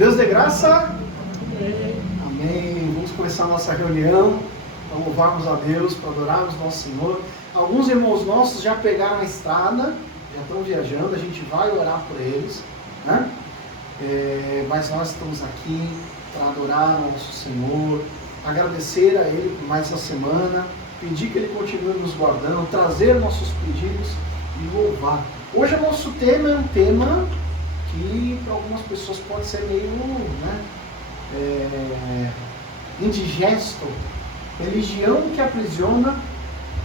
Deus dê graça. Amém. Vamos começar a nossa reunião, para louvarmos a Deus, para adorarmos nosso Senhor. Alguns irmãos nossos já pegaram a estrada, já estão viajando, a gente vai orar por eles, né? Mas nós estamos aqui para adorar o nosso Senhor, agradecer a Ele por mais essa semana, pedir que Ele continue nos guardando, trazer nossos pedidos e louvar. Hoje o nosso tema é um tema que para algumas pessoas pode ser meio indigesto. Religião que aprisiona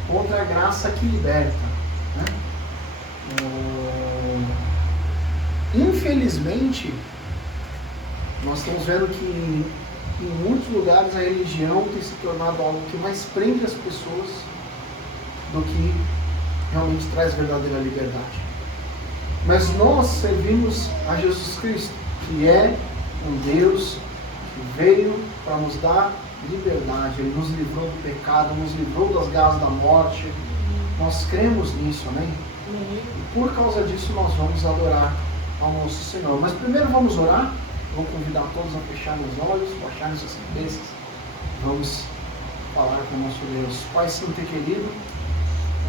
contra a graça que liberta, né? Infelizmente, nós estamos vendo que em muitos lugares a religião tem se tornado algo que mais prende as pessoas do que realmente traz verdadeira liberdade. Mas nós servimos a Jesus Cristo, que é um Deus que veio para nos dar liberdade. Ele nos livrou do pecado, nos livrou das garras da morte. Nós cremos nisso, amém? E por causa disso nós vamos adorar ao nosso Senhor. Mas primeiro vamos orar. Vou convidar todos a fecharem os olhos, baixarem suas cabeças. Vamos falar com o nosso Deus. Pai Santo e querido,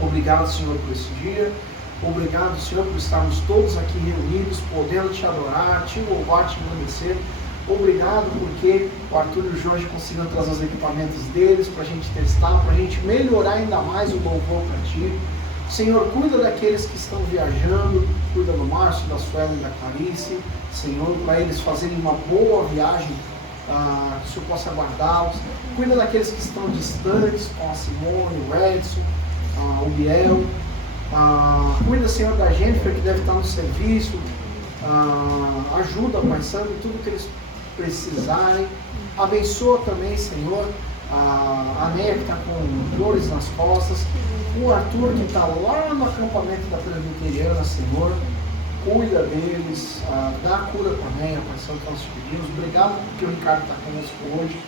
obrigado, Senhor, por esse dia. Obrigado, Senhor, por estarmos todos aqui reunidos, podendo te adorar, te louvar, te agradecer. Obrigado porque o Arthur e o Jorge conseguiram trazer os equipamentos deles para a gente testar, para a gente melhorar ainda mais o louvor para ti. Senhor, cuida daqueles que estão viajando, cuida do Márcio, da Suela e da Clarice. Senhor, para eles fazerem uma boa viagem, que o Senhor possa guardá-los. Cuida daqueles que estão distantes, com a Simone, o Edson, o Biel. Cuida, Senhor, da Jennifer, que deve estar no serviço. Ajuda, Pai Santo, em tudo que eles precisarem. Abençoa também, Senhor, a Néia, que está com dores nas costas. O Arthur, que está lá no acampamento da Presbiteriana, Senhor. Cuida deles, dá cura para a Néia, Pai Santo, que nós te pedimos. Obrigado porque o Ricardo está conosco hoje.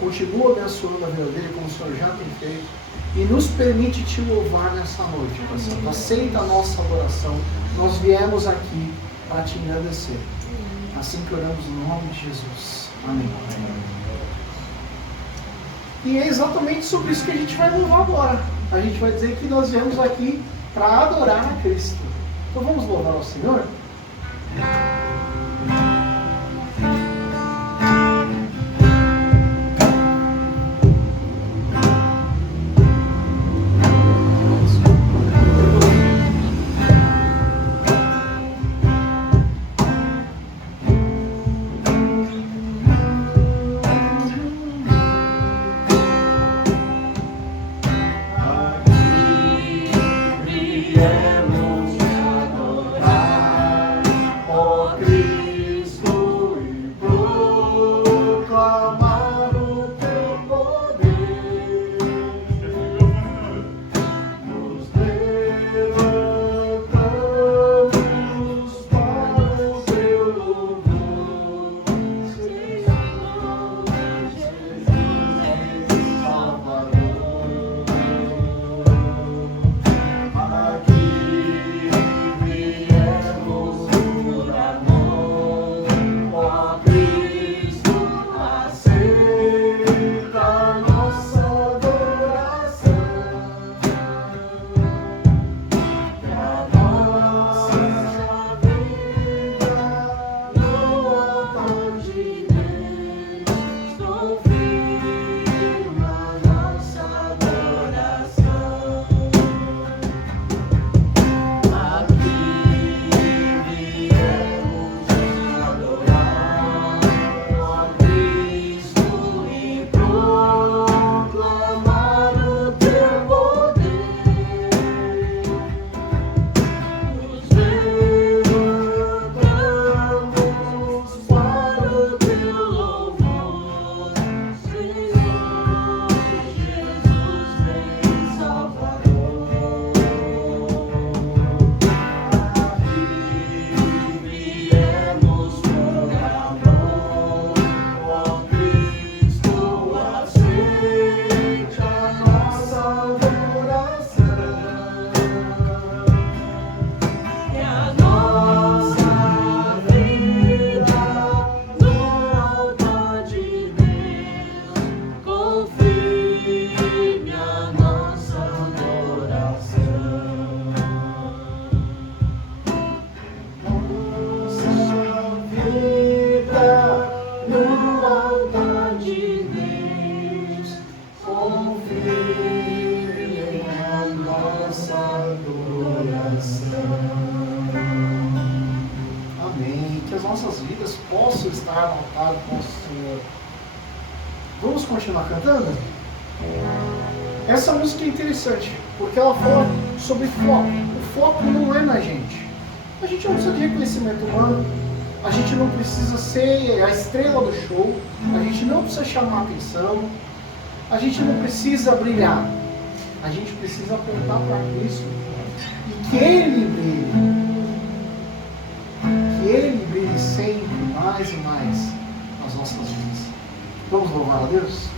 Continua abençoando a vida dele, como o Senhor já tem feito. E nos permite te louvar nessa noite, Pai Santo. Aceita a nossa adoração. Nós viemos aqui para te agradecer. Assim que oramos no nome de Jesus. Amém. E é exatamente sobre isso que a gente vai louvar agora. A gente vai dizer que nós viemos aqui para adorar a Cristo. Então vamos louvar ao Senhor? Viemos adorar, oh nossas vidas possa estar no altar do nosso Senhor. Vamos continuar cantando? Essa música é interessante, porque ela fala sobre foco. O foco não é na gente. A gente não precisa de reconhecimento humano, a gente não precisa ser a estrela do show, a gente não precisa chamar atenção, a gente não precisa brilhar. A gente precisa apontar para Cristo e que Ele brilhe. Que Ele brilhe sempre mais e mais nas nossas vidas. Vamos louvar a Deus?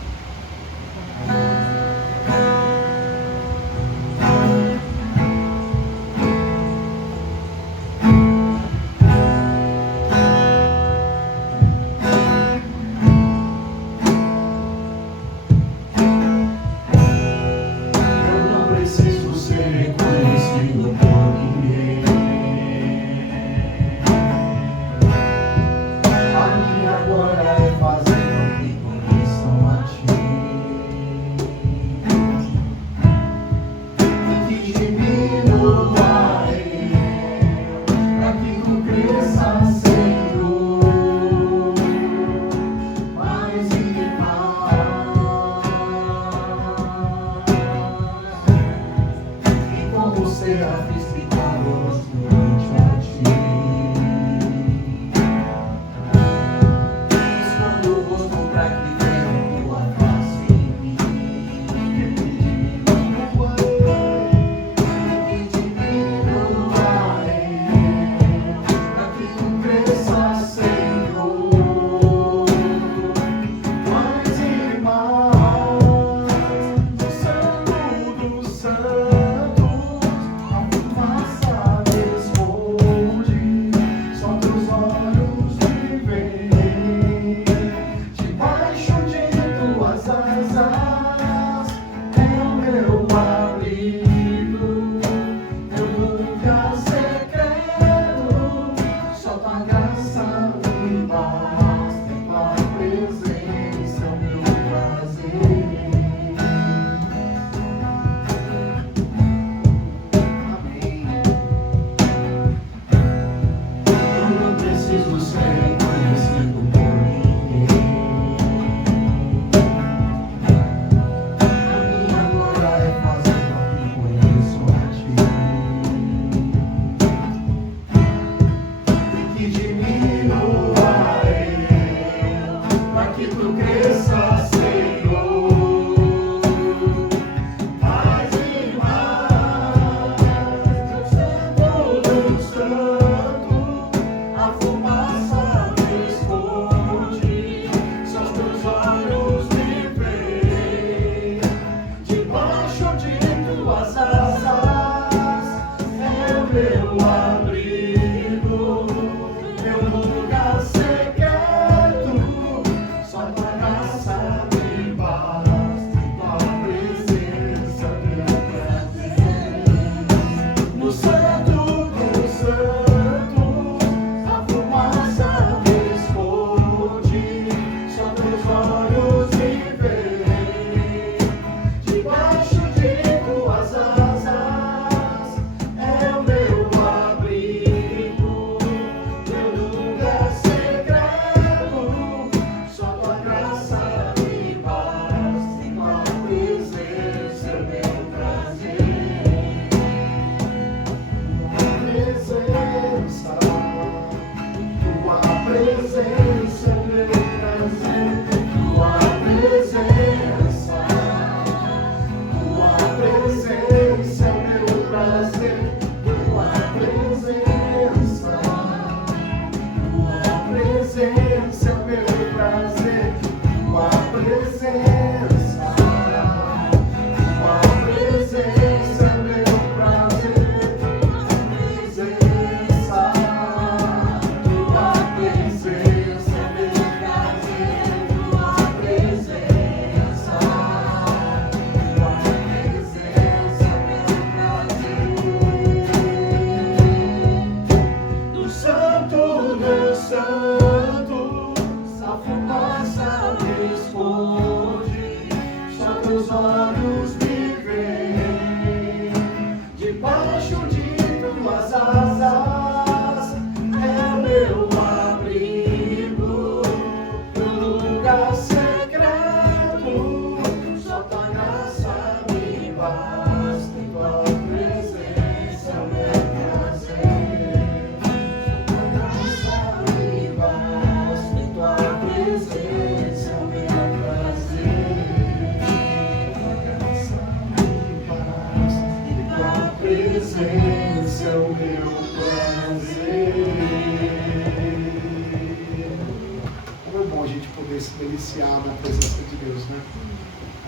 gente poder se deliciar na presença de Deus, né?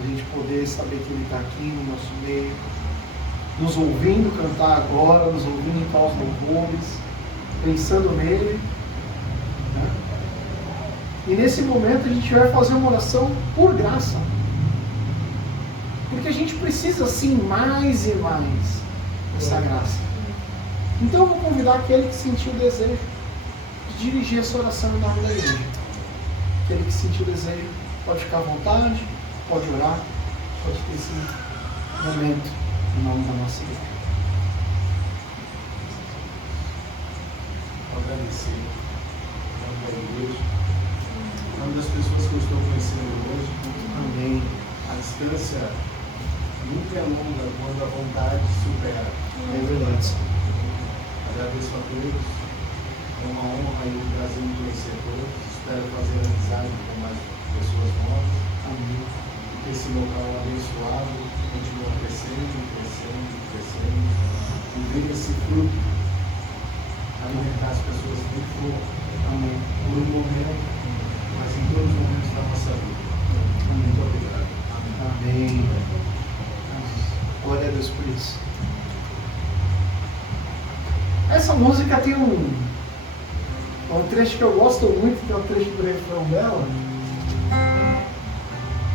A gente poder saber que Ele está aqui no nosso meio, nos ouvindo cantar agora, nos ouvindo cantar os louvores, pensando nele, né? E nesse momento a gente vai fazer uma oração por graça. Porque a gente precisa sim mais e mais dessa graça. Então eu vou convidar aquele que sentiu o desejo de dirigir essa oração em nome da igreja. Aquele que sentiu o desejo pode ficar à vontade, pode orar, pode ter esse momento em nome da nossa igreja. Vou agradecer em nome da igreja, em nome das pessoas que eu estou conhecendo hoje. Amém. A distância nunca é longa quando a vontade supera. É verdade. Agradeço a todos. É uma honra e um prazer me conhecer a todos. Espero fazer amizade com mais pessoas novas. Amém. E que esse local abençoado continue crescendo, crescendo, crescendo. E ver esse fruto alimentar as pessoas que for. Amém. Por um momento, mas em todos os momentos da nossa vida. Muito obrigado. Amém. Glória a Deus por isso. Essa música tem um trecho que eu gosto muito, que é o trecho do refrão dela.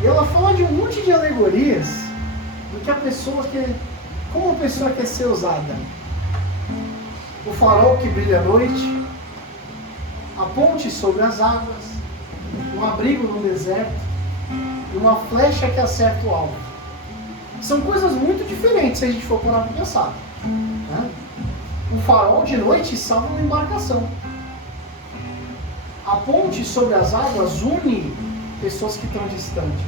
E ela fala de um monte de alegorias do que a pessoa quer, como a pessoa quer ser usada. O farol que brilha à noite, a ponte sobre as águas, um abrigo no deserto e uma flecha que acerta o alvo. São coisas muito diferentes se a gente for parar para pensar, né? Um farol de noite salva uma embarcação. A ponte sobre as águas une pessoas que estão distantes.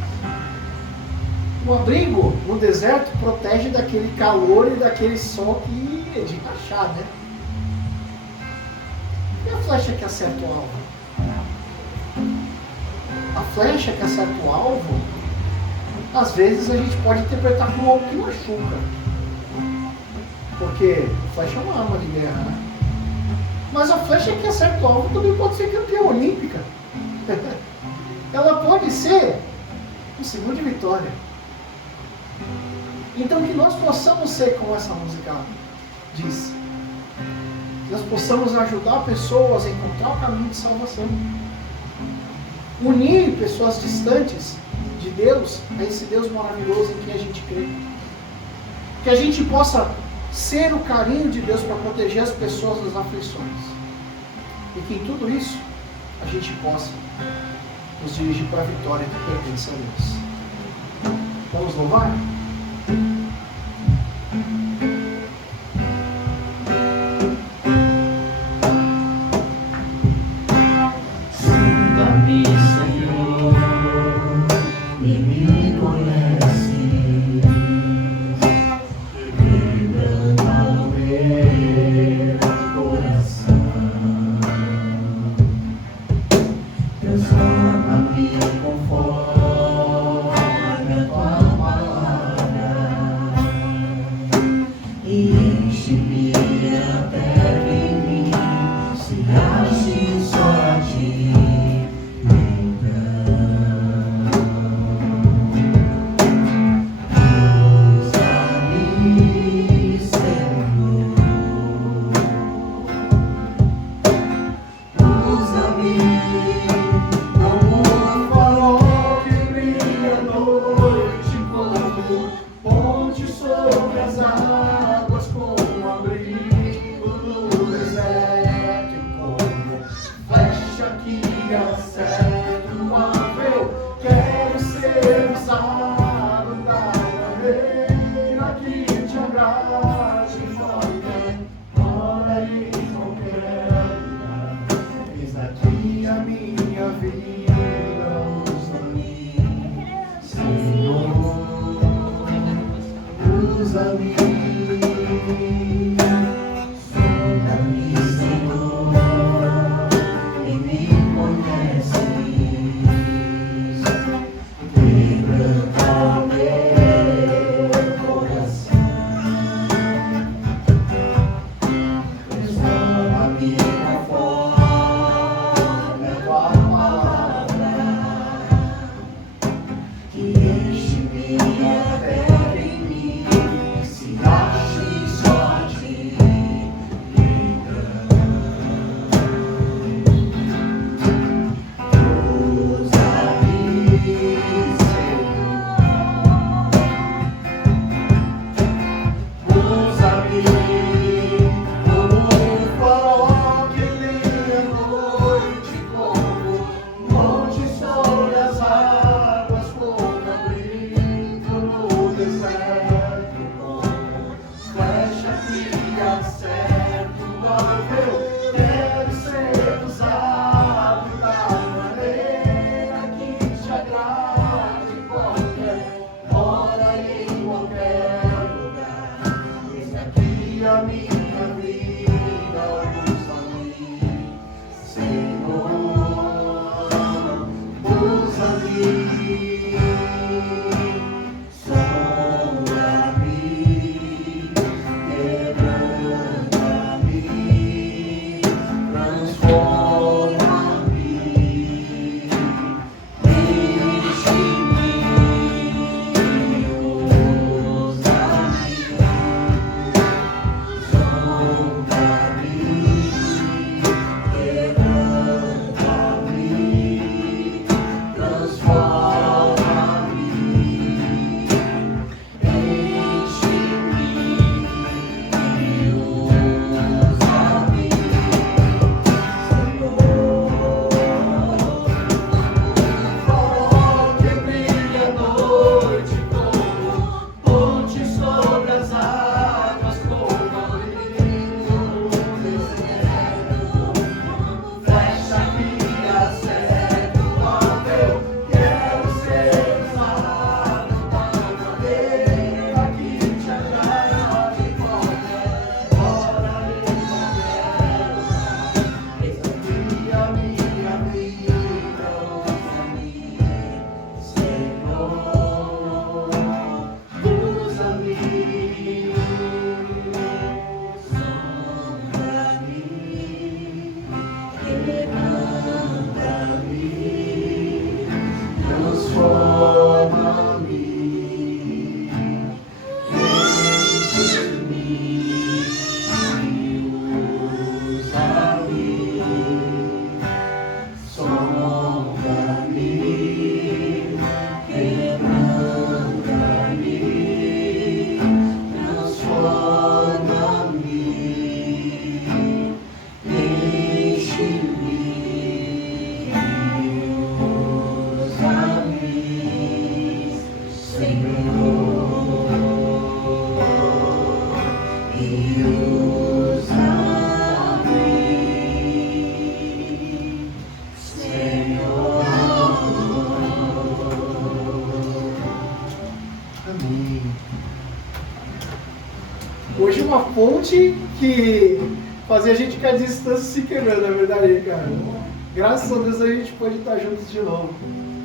O abrigo no deserto protege daquele calor e daquele sol que é de rachar, né? E a flecha que acerta o alvo? A flecha que acerta o alvo, às vezes a gente pode interpretar como algo que machuca. Porque a flecha é uma arma de guerra, né? Mas a flecha que acerta o alvo também pode ser campeã olímpica. Ela pode ser um símbolo de vitória. Então que nós possamos ser como essa música diz. Que nós possamos ajudar pessoas a encontrar o caminho de salvação. Unir pessoas distantes de Deus a esse Deus maravilhoso em que a gente crê. Que a gente possa ser o carinho de Deus para proteger as pessoas das aflições. E que em tudo isso a gente possa nos dirigir para a vitória que pertence a Deus. Vamos louvar? Sonda-me, Senhor, e me conhece. Quebranta o meu coração. Transforma-me conforme a tua palavra e enche-me até em mim, se ache só a ti. ponte que fazia a gente ficar à distância se quebrando, na verdade, cara. Graças a Deus a gente pode estar juntos de novo.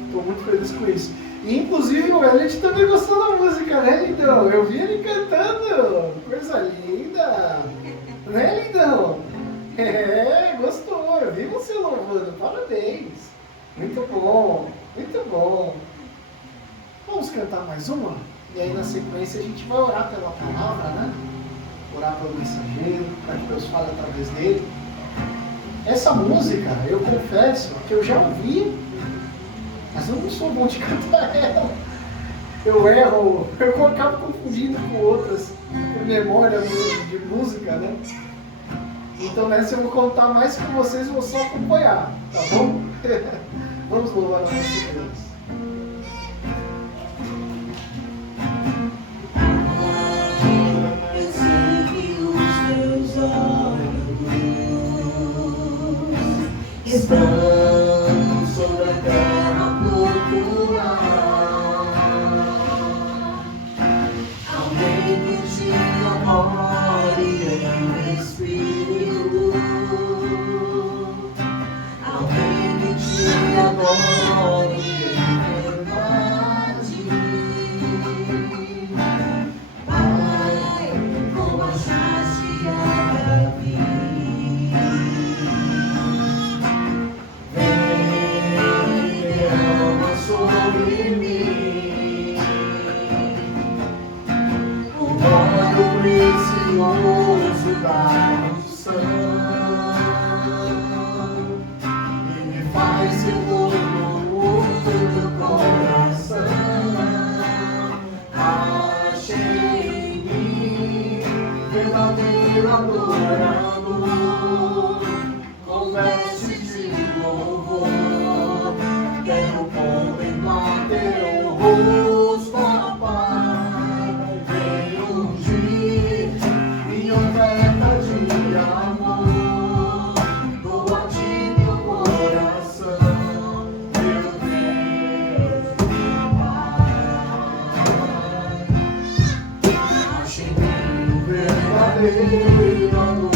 Estou muito feliz com isso. E, inclusive, o Elliot também gostou da música, né, lindão? Eu vi ele cantando. Coisa linda. Né, lindão? É, gostou. Eu vi você louvando. Parabéns. Muito bom. Muito bom. Vamos cantar mais uma? E aí, na sequência, a gente vai orar pela palavra, né? Orar pelo mensageiro, para que Deus fale através dele. Essa música, eu confesso que eu já ouvi, mas eu não sou bom de cantar ela. Eu erro, eu acabo confundindo com outras por memória de música, né? Então nessa eu vou contar mais com vocês e vou só acompanhar, tá bom? Vamos louvar a nossa Deus. Estão sobre a terra procurar alguém que te amore em espírito, alguém que te adore em verdade. Pai, como achaste a Davi. Sobre mim, o óleo precioso da unção, e me faz segundo todo coração. Achei em mim verdadeiro adorador, com vestes de louvor. Quero contemplar teu rosto, ó Pai. Venho ungir minha oferta de amor. Dou a ti meu coração, meu Deus, meu Pai. Ache em mim o verdadeiro adorador.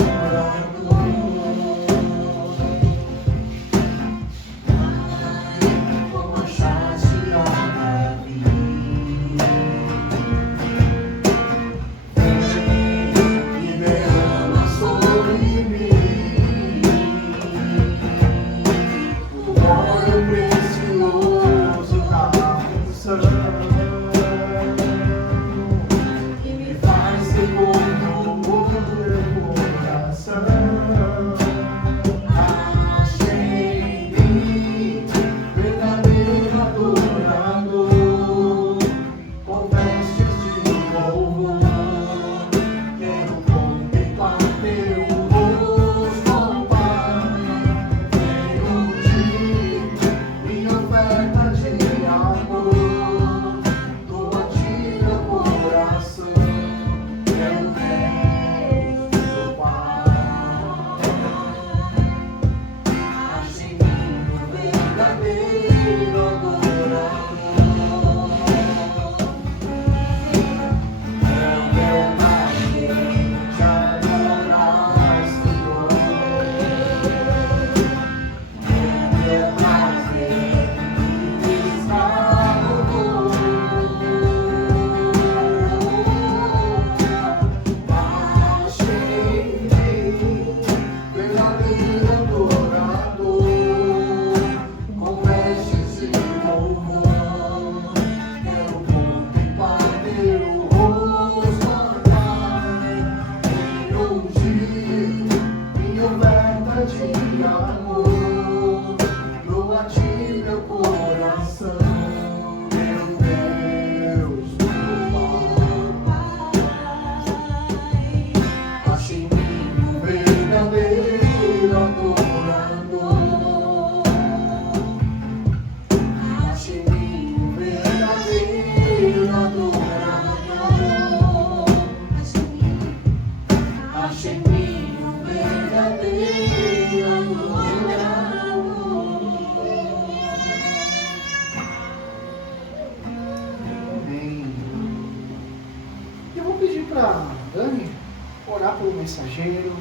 mensageiro,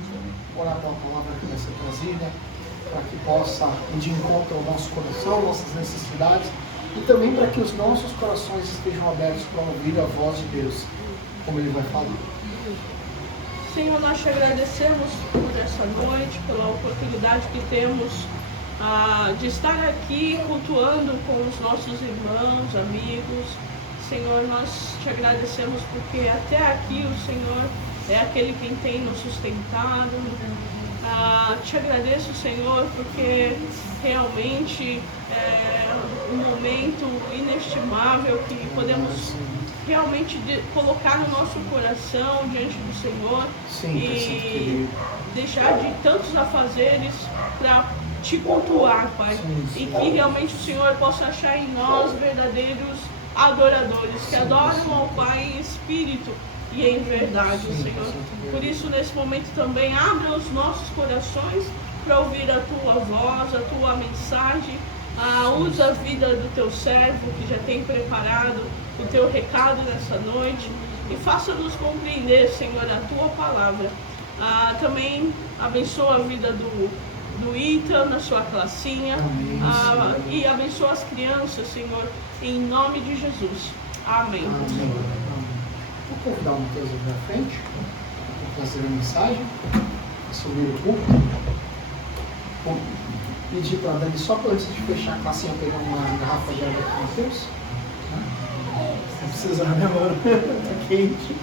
orar pela palavra que vai ser trazida, para que possa ir de encontro ao nosso coração, nossas necessidades, e também para que os nossos corações estejam abertos para ouvir a voz de Deus, como Ele vai falar. Senhor, nós te agradecemos por essa noite, pela oportunidade que temos de estar aqui cultuando com os nossos irmãos, amigos. Senhor, nós te agradecemos porque até aqui o Senhor é aquele quem tem nos sustentado. Te agradeço, Senhor, porque realmente é um momento inestimável que podemos realmente colocar no nosso coração diante do Senhor. Sim, e deixar de tantos afazeres para te cultuar, Pai. Sim. E que realmente o Senhor possa achar em nós verdadeiros adoradores, que adoram ao Pai em espírito e em verdade, Senhor. Por isso, nesse momento também, abra os nossos corações para ouvir a Tua voz, a Tua mensagem. Usa a vida do Teu servo que já tem preparado o Teu recado nessa noite e faça-nos compreender, Senhor, a Tua palavra. Também abençoa a vida do Ita na sua classinha. E abençoa as crianças, Senhor, em nome de Jesus. Amém. Amém. Vou convidar o Matheus aqui na frente para trazer a mensagem, subir o púlpito. Vou pedir para a Dani, só para antes de fechar a classinha, pegar uma garrafa de água para o Matheus. Não precisa, né, mano? Tá quente.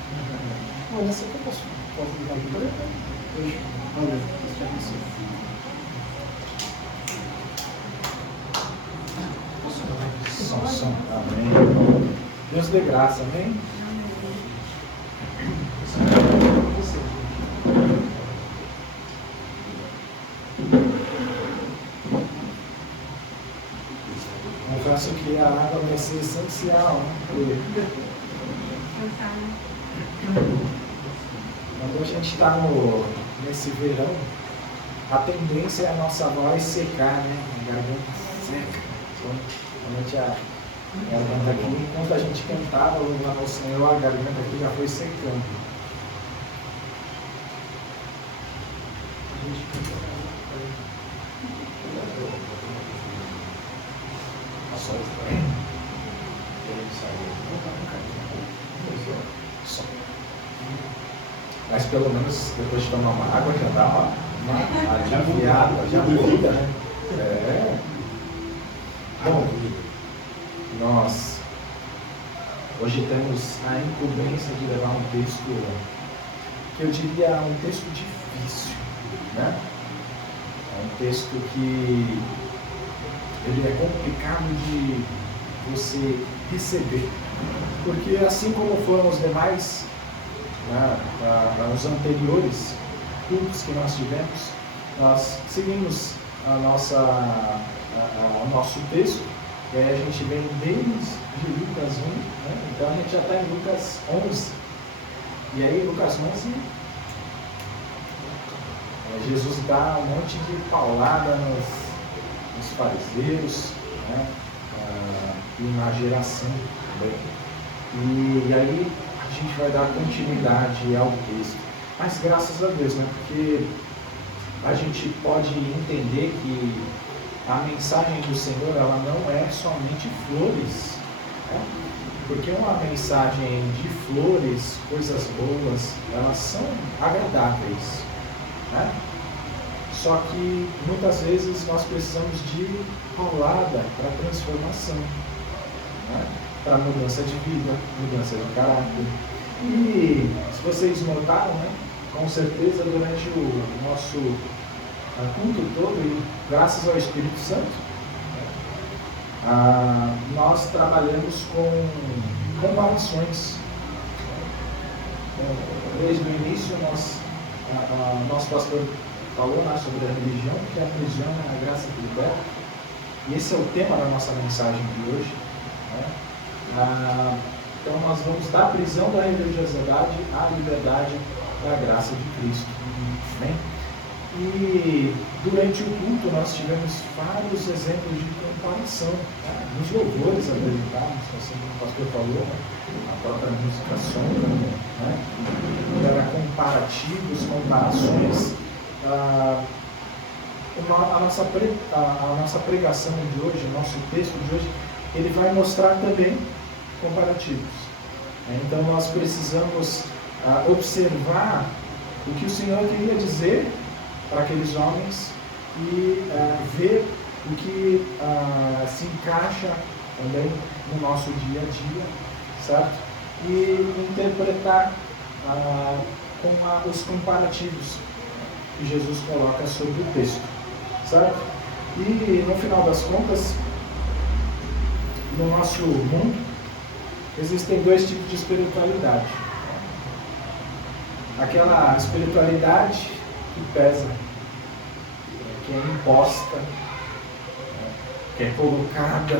Olha, essa aqui eu posso ligar aqui para ele? Valeu. Amém. Deus dê graça, amém? Confesso que a água vai ser essencial. Quando a gente está nesse verão, a tendência é a nossa voz secar, né? A garganta seca. Realmente a garganta aqui, enquanto a gente cantava louvando ao Senhor, a garganta aqui já foi secando. Mas pelo menos depois de tomar uma água já dá uma aliviada, já muda, né? Bom, nós hoje temos a incumbência de levar um texto que eu diria um texto difícil, né? É um texto que ele é complicado de você receber, porque assim como foram os demais, os anteriores cultos que nós tivemos, nós seguimos o nosso texto, a gente vem desde Lucas 1, né? Então a gente já está em Lucas 11, e aí Lucas 11, Jesus dá um monte de paulada nos fariseus, né? E na geração também. E aí a gente vai dar continuidade ao texto. Mas graças a Deus, né? Porque a gente pode entender que a mensagem do Senhor, ela não é somente flores, né? Porque uma mensagem de flores, coisas boas, elas são agradáveis, né? Só que muitas vezes nós precisamos de paulada para transformação, né? Para mudança de vida, mudança de caráter. E se vocês notaram, né? Com certeza durante o nosso culto todo, e graças ao Espírito Santo, nós trabalhamos com comparações. Desde o início, nosso pastor falou sobre a religião, que a religião é a graça que liberta, e esse é o tema da nossa mensagem de hoje, né? Então nós vamos da prisão da religiosidade à liberdade da graça de Cristo. Amém? E durante o culto nós tivemos vários exemplos de comparação, tá? Nos louvores apresentados, assim como o pastor falou, a própria música som, né? Era comparativos, comparações. A nossa pregação de hoje, o nosso texto de hoje, ele vai mostrar também comparativos. Então nós precisamos observar o que o Senhor queria dizer para aqueles homens e ver o que se encaixa também no nosso dia a dia, certo? E interpretar com os comparativos que Jesus coloca sobre o texto, certo? E no final das contas, no nosso mundo, existem dois tipos de espiritualidade. Aquela espiritualidade que pesa, que é imposta, que é colocada,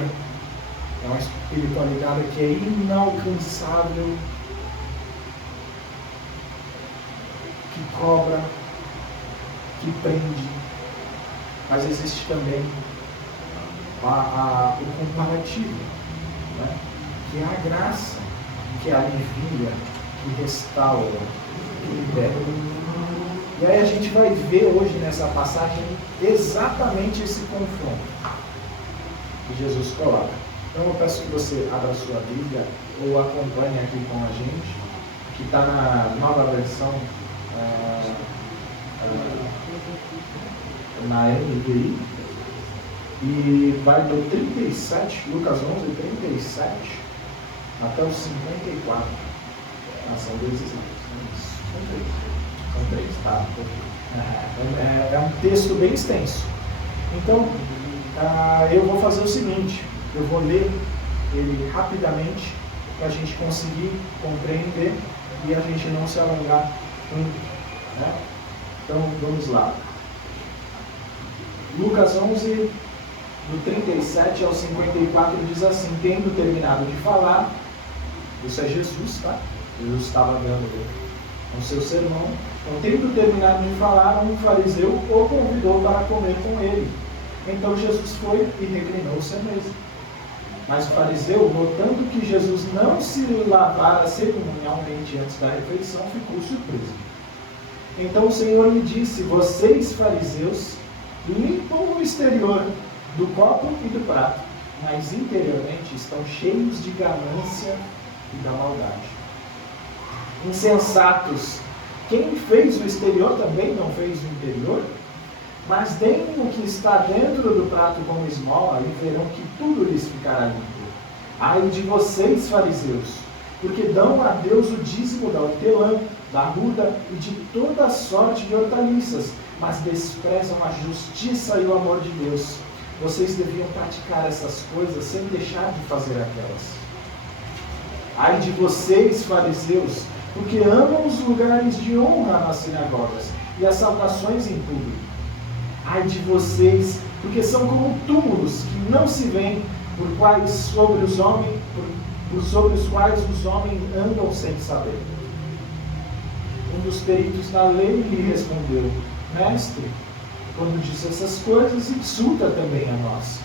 é uma espiritualidade que é inalcançável, que cobra, que prende. Mas existe também o comparativo, né? Que é a graça, que alivia, que restaura, que liberta. E aí a gente vai ver hoje nessa passagem exatamente esse confronto que Jesus coloca. Então eu peço que você abra a sua Bíblia ou acompanhe aqui com a gente, que está na nova versão na NVI, e vai do 37, Lucas 11, 37 até o 54. São dois exemplos. São três, tá? É um texto bem extenso. Então, eu vou fazer o seguinte, eu vou ler ele rapidamente para a gente conseguir compreender e a gente não se alongar muito, né? Então, vamos lá. Lucas 11, do 37 ao 54, diz assim: tendo terminado de falar, isso é Jesus, tá? Jesus estava dando o seu sermão. Então, tendo terminado de falar, um fariseu o convidou para comer com ele. Então Jesus foi e reclinou-se à mesa. Mas o fariseu, notando que Jesus não se lavara cerimonialmente antes da refeição, ficou surpreso. Então o Senhor lhe disse: vocês, fariseus, limpam o exterior do copo e do prato, mas interiormente estão cheios de ganância e da maldade. Insensatos, quem fez o exterior também não fez o interior? Mas deem o que está dentro do prato como esmola e verão que tudo lhes ficará limpo. Ai de vocês, fariseus, porque dão a Deus o dízimo da hortelã, da arruda e de toda sorte de hortaliças, mas desprezam a justiça e o amor de Deus. Vocês deviam praticar essas coisas sem deixar de fazer aquelas. Ai de vocês, fariseus, porque amam os lugares de honra nas sinagogas e as saudações em público. Ai de vocês, porque são como túmulos que não se veem, sobre os quais os homens andam sem saber. Um dos peritos da lei lhe respondeu: mestre, quando disse essas coisas, insulta também a nós.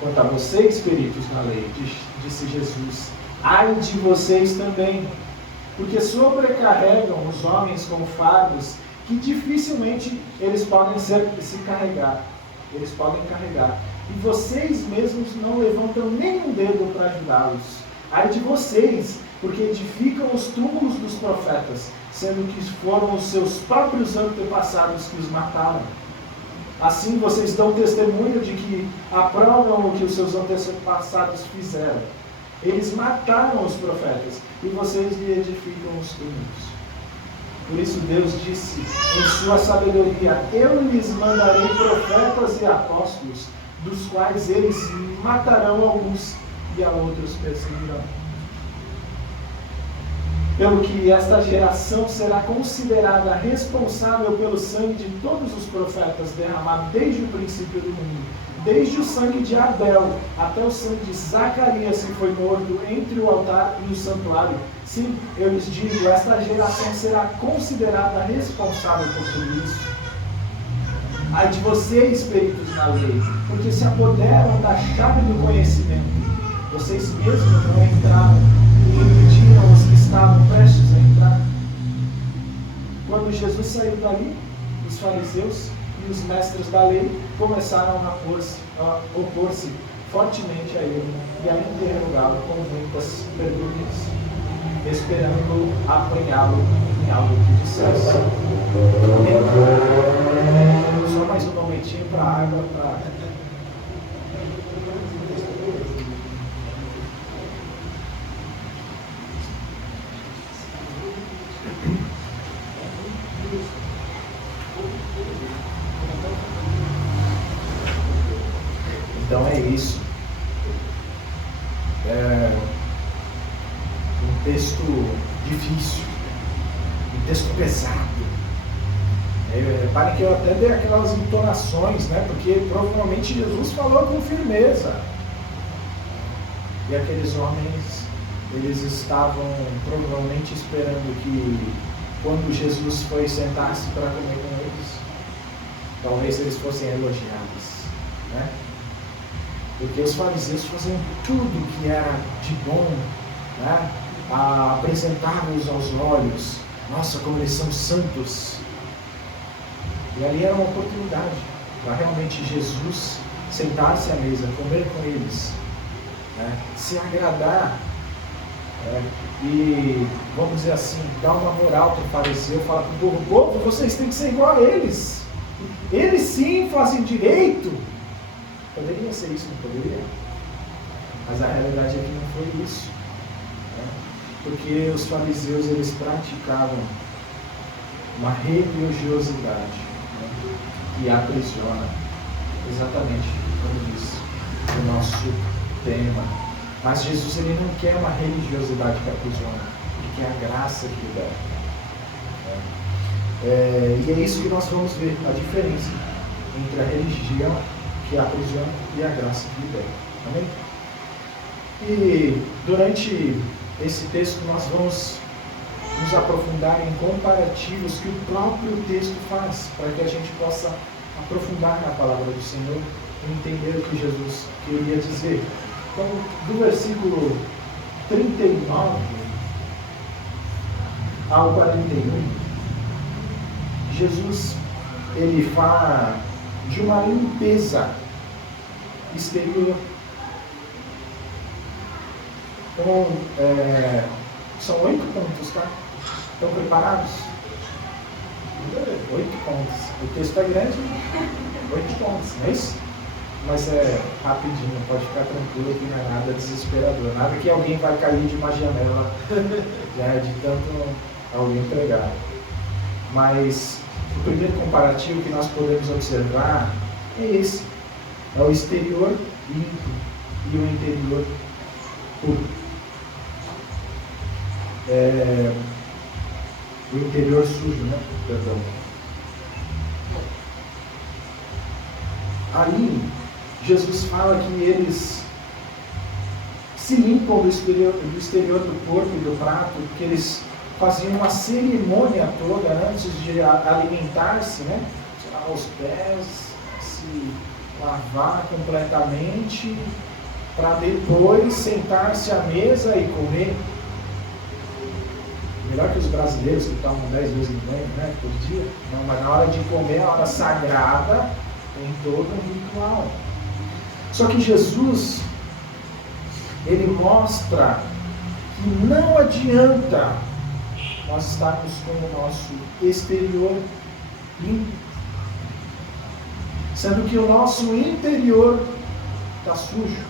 Quanto a vocês, peritos da lei, disse Jesus, ai de vocês também, porque sobrecarregam os homens com fardos que dificilmente eles podem carregar. E vocês mesmos não levantam nem um dedo para ajudá-los. Ai de vocês, porque edificam os túmulos dos profetas, sendo que foram os seus próprios antepassados que os mataram. Assim vocês dão testemunho de que aprovam o que os seus antepassados fizeram. Eles mataram os profetas e vocês lhe edificam os túmulos. Por isso Deus disse em sua sabedoria: eu lhes mandarei profetas e apóstolos, dos quais eles matarão alguns e a outros perseguirão. Pelo que esta geração será considerada responsável pelo sangue de todos os profetas derramado desde o princípio do mundo, desde o sangue de Abel até o sangue de Zacarias, que foi morto entre o altar e o santuário. Sim, eu lhes digo, esta geração será considerada responsável por tudo isso. Ai de vocês, peritos na lei, porque se apoderam da chave do conhecimento. Vocês mesmos não entraram e impediram os que estavam prestes a entrar. Quando Jesus saiu dali, os fariseus e os mestres da lei começaram a opor-se fortemente a ele e a interrogá-lo com muitas perguntas, esperando apanhá-lo em algo que dissesse. Só mais um momentinho para a água. Então é isso. É um texto difícil, um texto pesado. Reparem que eu até dei aquelas entonações, né? Porque provavelmente Jesus falou com firmeza. E aqueles homens, eles estavam provavelmente esperando que quando Jesus foi sentar-se para comer com eles, talvez eles fossem elogiados, né? Porque os fariseus faziam tudo que era de bom, né? Apresentavam-os aos olhos. Nossa, como eles são santos! E ali era uma oportunidade para realmente Jesus sentar-se à mesa, comer com eles, né? Se agradar, né? E, vamos dizer assim, dar uma moral para o fariseu, falar para o povo, vocês têm que ser igual a eles. Eles sim fazem direito. Poderia ser isso, não poderia? Mas a realidade é que não foi isso, né? Porque os fariseus, eles praticavam uma religiosidade, né, que aprisiona, exatamente como diz o nosso tema. Mas Jesus, ele não quer uma religiosidade que aprisiona, ele quer a graça que liberta, né? E é isso que nós vamos ver, a diferença entre a religião que aprisiona e a graça que liberta. Amém? E durante esse texto nós vamos nos aprofundar em comparativos que o próprio texto faz, para que a gente possa aprofundar na palavra do Senhor e entender o que Jesus queria dizer. Então, do versículo 39 ao 41, Jesus, ele fala de uma limpeza exterior. Então, são 8 pontos, tá? Estão preparados? 8 pontos. O texto é grande, 8 pontos, não é isso? Mas é rapidinho, pode ficar tranquilo que não é nada desesperador. Nada que alguém vai cair de uma janela, já de tanto alguém pregar. Mas o primeiro comparativo que nós podemos observar é esse. É o exterior limpo e o interior puro. O interior sujo, né? Perdão. Ali, Jesus fala que eles se limpam do exterior do corpo e do prato, porque eles faziam uma cerimônia toda antes de alimentar-se, né? Tirar os pés, se lavar completamente, para depois sentar-se à mesa e comer. Melhor que os brasileiros que tomam 10 vezes no banho, né, por dia. Não, mas na hora de comer, a hora sagrada, tem todo um ritual. Só que Jesus, ele mostra que não adianta nós estarmos com o nosso exterior limpo, sendo que o nosso interior está sujo.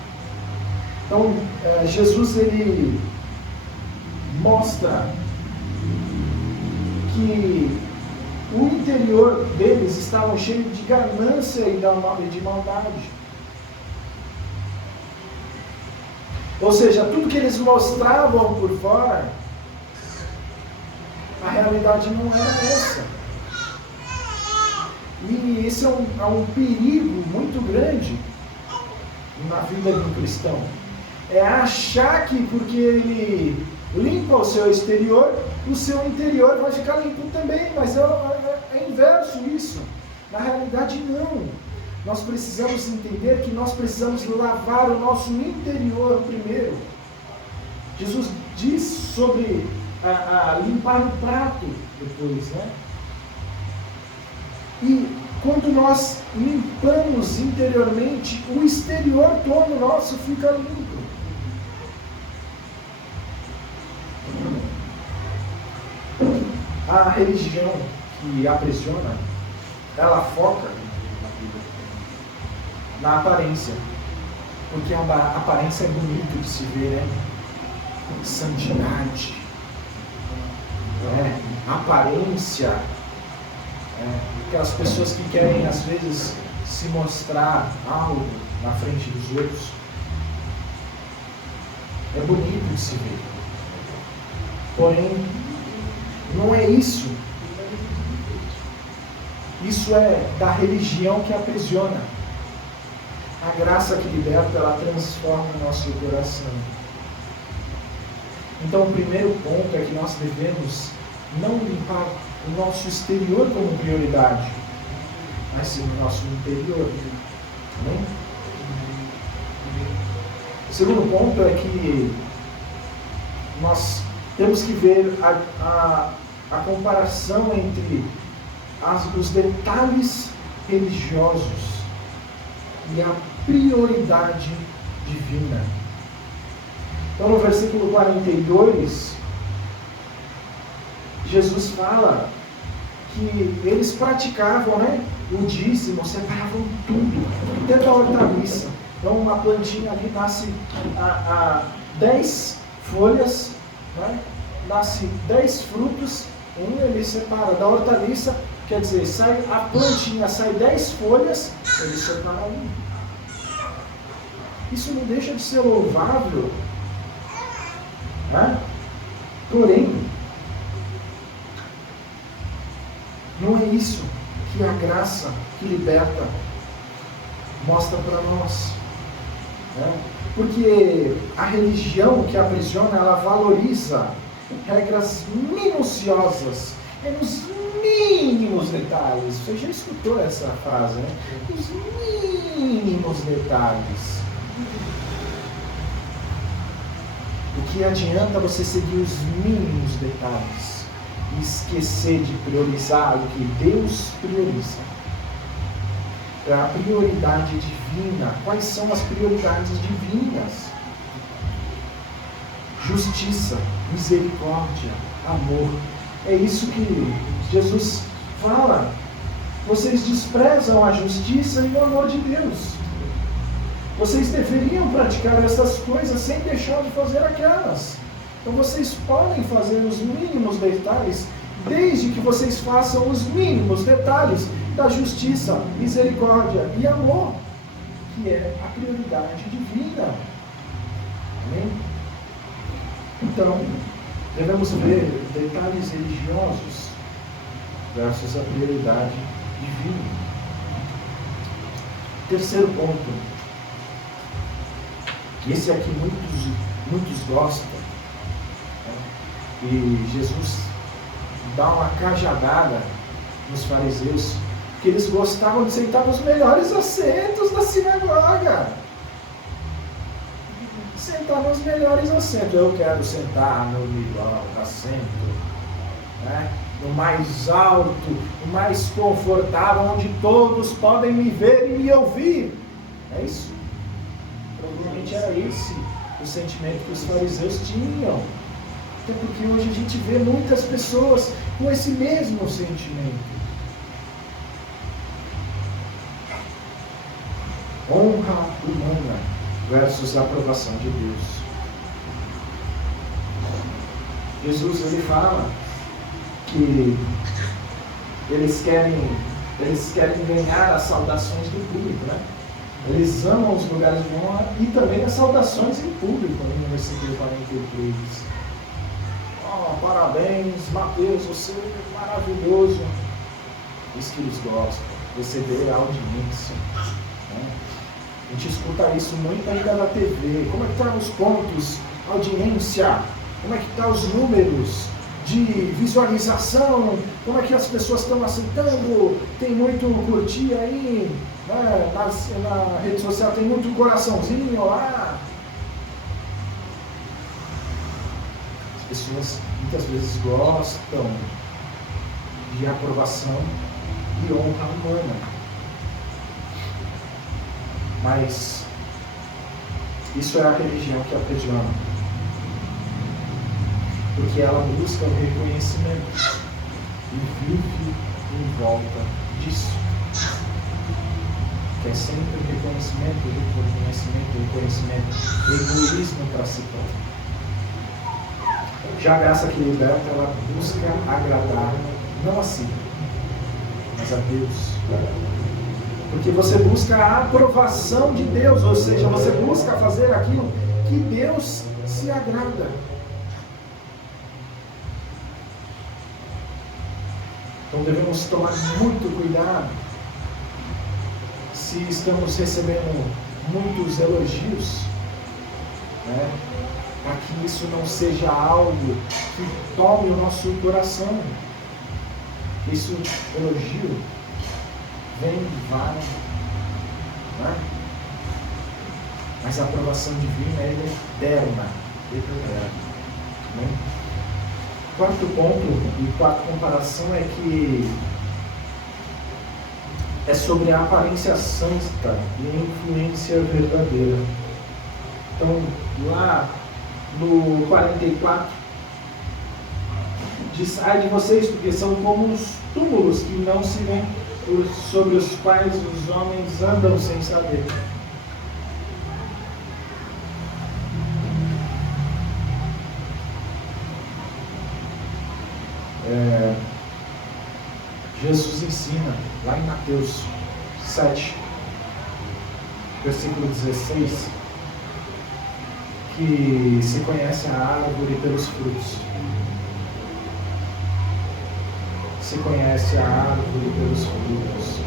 Então, Jesus, ele mostra que o interior deles estava cheio de ganância e de maldade. Ou seja, tudo que eles mostravam por fora, a realidade não era essa. E esse é um perigo muito grande na vida de um cristão. É achar que porque ele limpa o seu exterior, o seu interior vai ficar limpo também, mas é inverso isso. Na realidade, não. Nós precisamos entender que nós precisamos lavar o nosso interior primeiro. Jesus diz sobre limpar o prato depois, né? E quando nós limpamos interiormente, o exterior todo nosso fica limpo. A religião que aprisiona, ela foca na aparência, porque a aparência é bonito de se ver, né? Santidade, aparência, aquelas pessoas que querem às vezes se mostrar algo na frente dos outros, é bonito de se ver, porém não é isso. Isso é da religião que aprisiona. A graça que liberta, ela transforma o nosso coração. Então o primeiro ponto é que nós devemos não limpar o nosso exterior como prioridade, mas sim o nosso interior. Amém? O segundo ponto é que nós temos que ver a comparação entre os detalhes religiosos e a prioridade divina. Então, no versículo 42, Jesus fala que eles praticavam, o dízimo, separavam tudo, até da hortaliça. Então, uma plantinha ali nasce a 10 folhas, nasce 10 frutos, ele separa. Da hortaliça, quer dizer, a plantinha sai 10 folhas, ele separa um. Isso não deixa de ser louvável. Porém, não é isso que a graça que liberta mostra para nós. Porque a religião que aprisiona, ela valoriza regras minuciosas, nos mínimos detalhes. Você já escutou essa frase, né? Os mínimos detalhes. O que adianta você seguir os mínimos detalhes e esquecer de priorizar o que Deus prioriza? A prioridade divina. Quais são as prioridades divinas? Justiça, misericórdia, amor. É isso que Jesus fala. Vocês desprezam a justiça e o amor de Deus. Vocês deveriam praticar essas coisas sem deixar de fazer aquelas. Então vocês podem fazer os mínimos detalhes, desde que vocês façam os mínimos detalhes da justiça, misericórdia e amor, que é a prioridade divina. Amém? Então, devemos ver detalhes religiosos versus a prioridade divina. Terceiro ponto. Esse aqui muitos gostam. E Jesus dá uma cajadada nos fariseus, que eles gostavam de sentar nos melhores assentos da sinagoga. Sentar nos melhores assentos. Eu quero sentar no melhor assento, no mais alto, o mais confortável, onde todos podem me ver e me ouvir. É isso. Provavelmente era esse o sentimento que os fariseus tinham. Até porque hoje a gente vê muitas pessoas com esse mesmo sentimento. Honra humana versus a aprovação de Deus. Jesus, ele fala que eles querem ganhar as saudações do público, Eles amam os lugares de honra e também as saudações em público, no versículo 43. Parabéns, Mateus, você é maravilhoso. Isso que eles gostam, receber a audiência. A gente escuta isso muito ainda na TV. Como é que estão os pontos? Audiência. Como é que estão os números de visualização, como é que as pessoas estão aceitando, tem muito curtir aí, né? Na rede social tem muito coraçãozinho lá. As pessoas muitas vezes gostam de aprovação e honra humana. Mas isso é a religião que aprisiona. Porque ela busca o reconhecimento e vive em volta disso. Quer sempre reconhecimento, egoísmo para si próprio. Já a graça que liberta, ela busca agradar, não a si, mas a Deus. Porque você busca a aprovação de Deus, ou seja, você busca fazer aquilo que Deus se agrada. Então devemos tomar muito cuidado se estamos recebendo muitos elogios, né, para que isso não seja algo que tome o nosso coração. Isso, elogio, vem e vai, né? Mas a aprovação divina é eterna. Né? Quarto ponto e quarta comparação é que é sobre a aparência santa e a influência verdadeira. Então, lá no 44, diz: ai de vocês, porque são como os túmulos que não se veem, sobre os quais os homens andam sem saber. Jesus ensina lá em Mateus 7, versículo 16, que se conhece a árvore pelos frutos. Se conhece a árvore pelos frutos.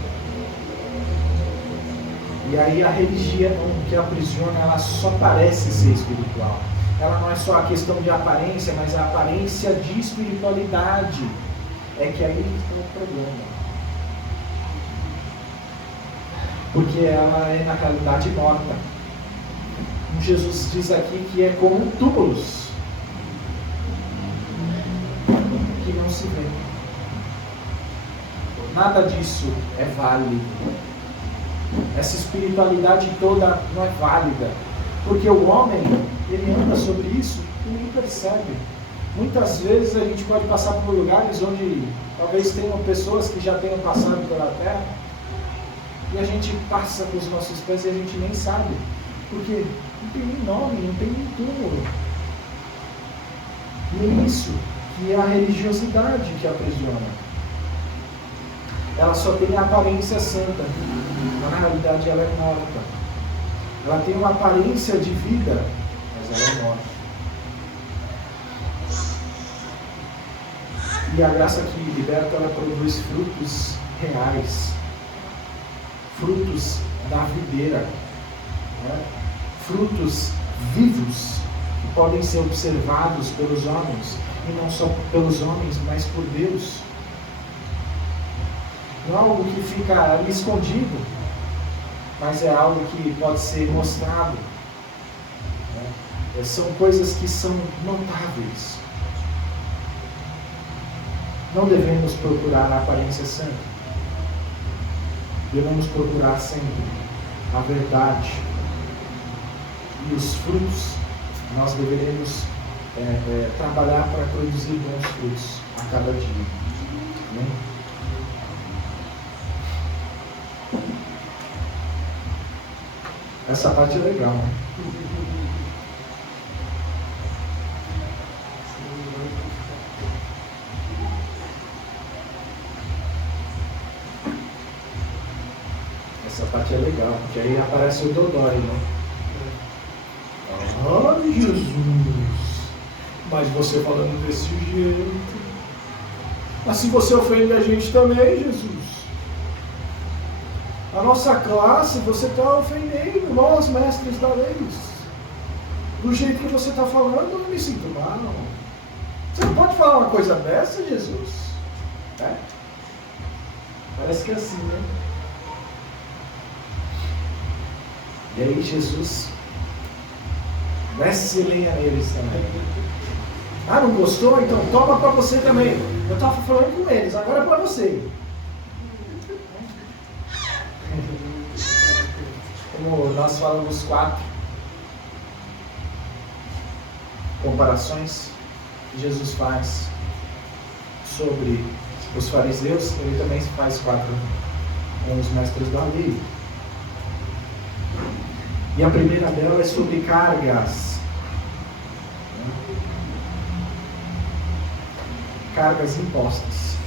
E aí a religião que aprisiona, ela só parece ser espiritual. Ela não é só a questão de aparência, mas a aparência de espiritualidade. É que aí está o problema. Porque ela é na realidade morta. Jesus diz aqui que é como túmulos que não se vê. Nada disso é válido. Essa espiritualidade toda não é válida. Porque o homem, ele anda sobre isso e nem percebe. Muitas vezes a gente pode passar por lugares onde talvez tenham pessoas que já tenham passado pela terra e a gente passa com os nossos pés e a gente nem sabe. Porque não tem nem nome, não tem nem túmulo. E é isso que é a religiosidade que aprisiona. Ela só tem a aparência santa, mas na realidade ela é morta. Ela tem uma aparência de vida, mas ela é morta. E a graça que liberta, ela produz frutos reais, frutos da videira, né? Frutos vivos, que podem ser observados pelos homens, e não só pelos homens, mas por Deus. Não é algo que fica ali escondido, mas é algo que pode ser mostrado, né? São coisas que são notáveis. Não devemos procurar a aparência santa. Devemos procurar sempre a verdade. E os frutos, nós deveremos trabalhar para produzir bons frutos a cada dia. Amém? Essa parte é legal, né? Essa parte é legal, porque aí aparece o Dodói, né? Ai, Jesus! Mas você falando desse jeito, assim você ofende a gente também, Jesus. A nossa classe, você está ofendendo nós, mestres da lei. Do jeito que você está falando, eu me sinto mal. Você não pode falar uma coisa dessa, Jesus? É? Parece que é assim, né? E aí Jesus desce lenha neles também. Ah, não gostou? Então toma para você também. Eu estava falando com eles, agora é para você. Como nós falamos 4 comparações que Jesus faz sobre os fariseus, ele também faz 4 com os mestres da lei. E a primeira dela é sobre cargas. Cargas impostas.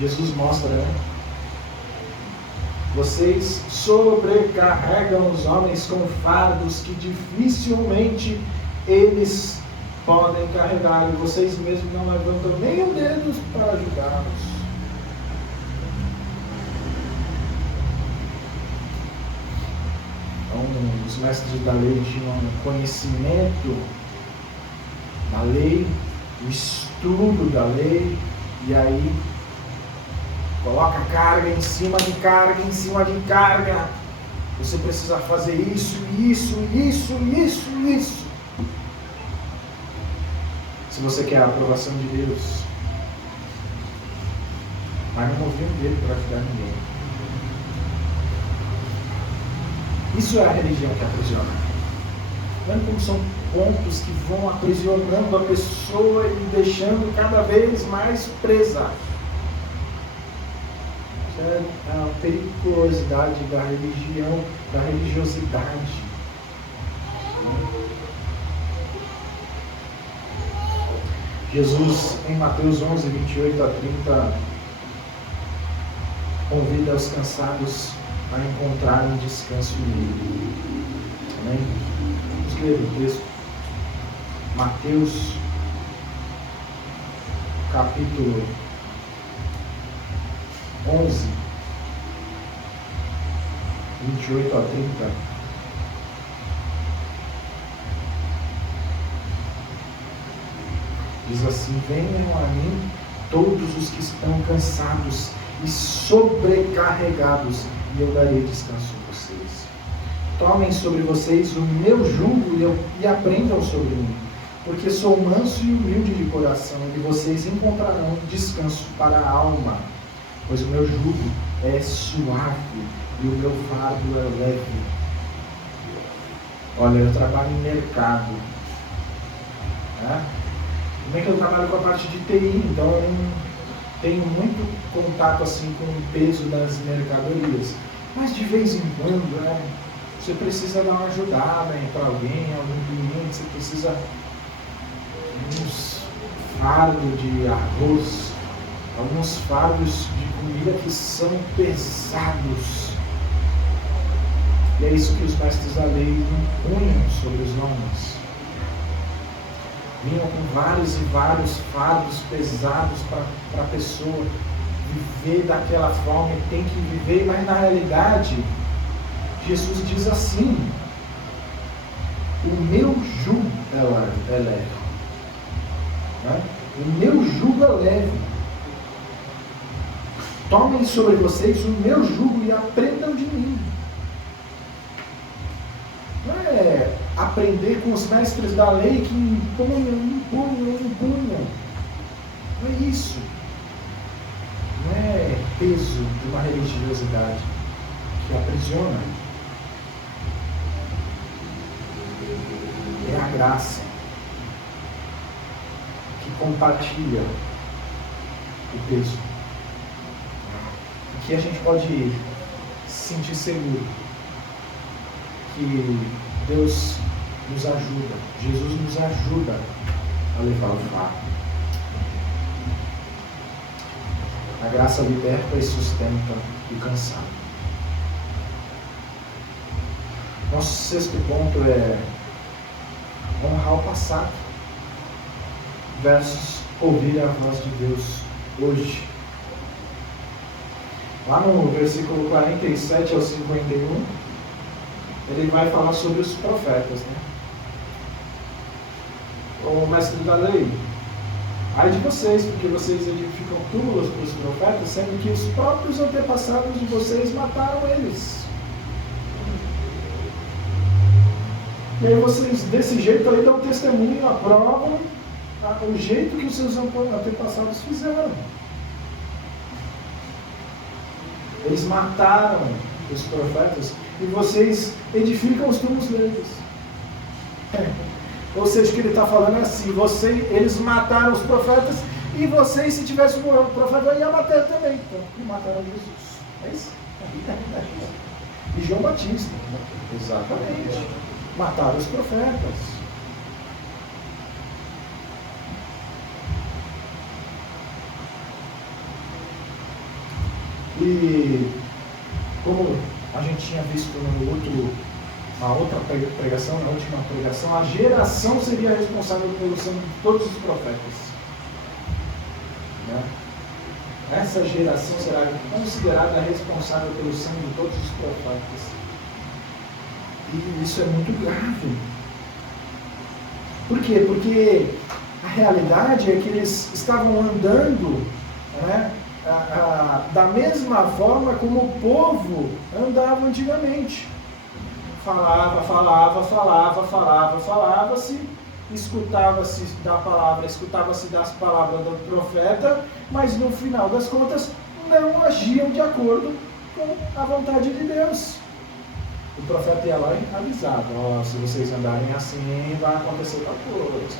Jesus mostra, né? Vocês sobrecarregam os homens com fardos que dificilmente eles podem carregar, e vocês mesmos não levantam nem o dedo para ajudá-los. Então, os mestres da lei tinham conhecimento da lei, o estudo da lei, e aí coloca carga em cima de carga, em cima de carga. Você precisa fazer isso, isso, isso, isso, isso. Se você quer a aprovação de Deus, mas não moveu um dedo para ajudar ninguém. Isso é a religião que aprisiona. Vendo como são pontos que vão aprisionando a pessoa e deixando cada vez mais presa. É a periculosidade da religião, da religiosidade. Jesus, em Mateus 11, 28 a 30, convida os cansados a encontrarem descanso nele. Amém? Vamos ler o texto. Mateus, capítulo 11, 28 a 30. Diz assim: venham a mim todos os que estão cansados e sobrecarregados, e eu darei descanso a vocês. Tomem sobre vocês o meu jugo e aprendam sobre mim, porque sou manso e humilde de coração, e vocês encontrarão descanso para a alma. Pois o meu jugo é suave e o meu fardo é leve. Olha, eu trabalho em mercado. Né? Também que eu trabalho com a parte de TI, então eu não tenho muito contato assim com o peso das mercadorias. Mas de vez em quando, né, você precisa dar uma ajudada para alguém, algum cliente, você precisa de uns fardos de arroz, alguns fardos de comida que são pesados. E é isso que os mestres da lei impunham sobre os homens. Vinham com vários e vários fardos pesados para a pessoa viver daquela forma, e tem que viver, mas na realidade, Jesus diz assim: o meu jugo é leve. Né? O meu jugo é leve. Tomem sobre vocês o meu jugo e aprendam de mim. Não é aprender com os mestres da lei que impunham. Não é isso. Não é peso de uma religiosidade que aprisiona. É a graça que compartilha o peso. Aqui a gente pode se sentir seguro que Deus nos ajuda, Jesus nos ajuda a levar o fardo. A graça liberta e sustenta o cansado. Nosso sexto ponto é honrar o passado versus ouvir a voz de Deus hoje. Lá no versículo 47 ao 51, ele vai falar sobre os profetas, né? o mestre da lei, ai de vocês, porque vocês edificam túmulos para os profetas, sendo que os próprios antepassados de vocês mataram eles. E aí vocês, desse jeito aí, dão testemunho, aprovam o jeito que os seus antepassados fizeram. Eles mataram os profetas e vocês edificam os túmulos deles. Ou seja, o que ele está falando é assim: eles mataram os profetas e vocês, se tivessem um profeta, iam matar também. Então, e mataram Jesus. É isso? E João Batista. Exatamente. Mataram os profetas. E como a gente tinha visto na outra pregação, na última pregação, a geração seria responsável pelo sangue de todos os profetas. Né? Essa geração será considerada responsável pelo sangue de todos os profetas. E isso é muito grave. Por quê? Porque a realidade é que eles estavam andando, né, da mesma forma como o povo andava antigamente. Falava-se, escutava-se da palavra, escutava-se das palavras do profeta, mas no final das contas não agiam de acordo com a vontade de Deus. O profeta ia lá e avisava: se vocês andarem assim, vai acontecer tal coisa.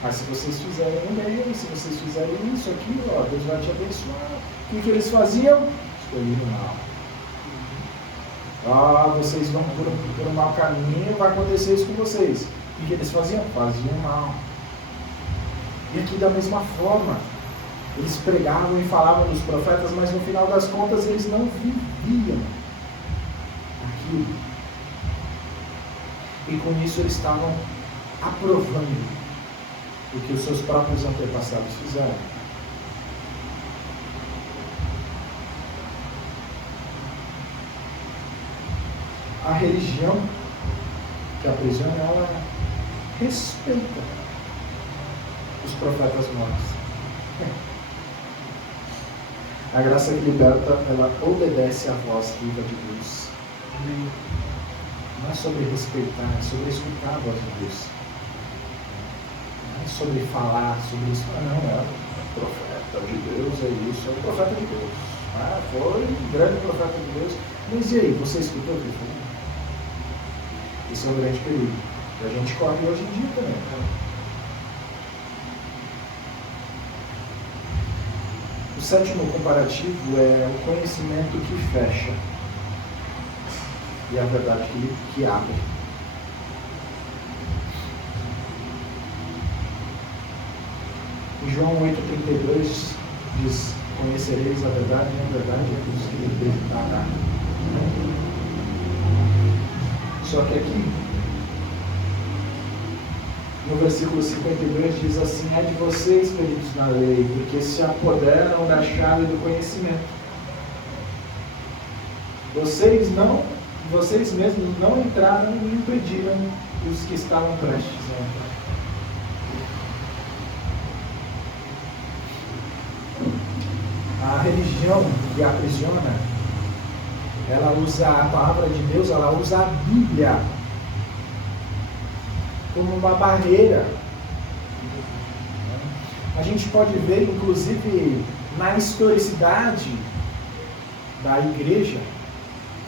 Mas se vocês fizerem bem, se vocês fizerem isso, aquilo, Deus vai te abençoar. O que eles faziam? Escolhiam mal. Vocês vão por um mau caminho, vai acontecer isso com vocês. O que eles faziam? Faziam mal. E aqui da mesma forma, eles pregavam e falavam dos profetas, mas no final das contas eles não viviam aquilo. E com isso eles estavam aprovando o que os seus próprios antepassados fizeram. A religião que aprisiona, ela respeita os profetas mortos. A graça que liberta, ela obedece à voz viva de Deus. Não é sobre respeitar, é sobre escutar a voz de Deus. Não é sobre falar sobre isso. Não, é o profeta de Deus, é isso, é o profeta de Deus. Foi um grande profeta de Deus. Mas e aí, você escutou o que ele falou? Esse é um grande perigo. E a gente corre hoje em dia também. O sétimo comparativo é o conhecimento que fecha e a verdade que abre. Em João 8,32 diz: conhecereis a verdade e a verdade é vos libertará. Só que aqui, no versículo 52 diz assim: é de vocês, peritos na lei, porque se apoderam da chave do conhecimento. Vocês mesmos não entraram e impediram os que estavam prestes a entrar. A religião que aprisiona, ela usa a palavra de Deus, ela usa a Bíblia como uma barreira. A gente pode ver, inclusive, na historicidade da igreja,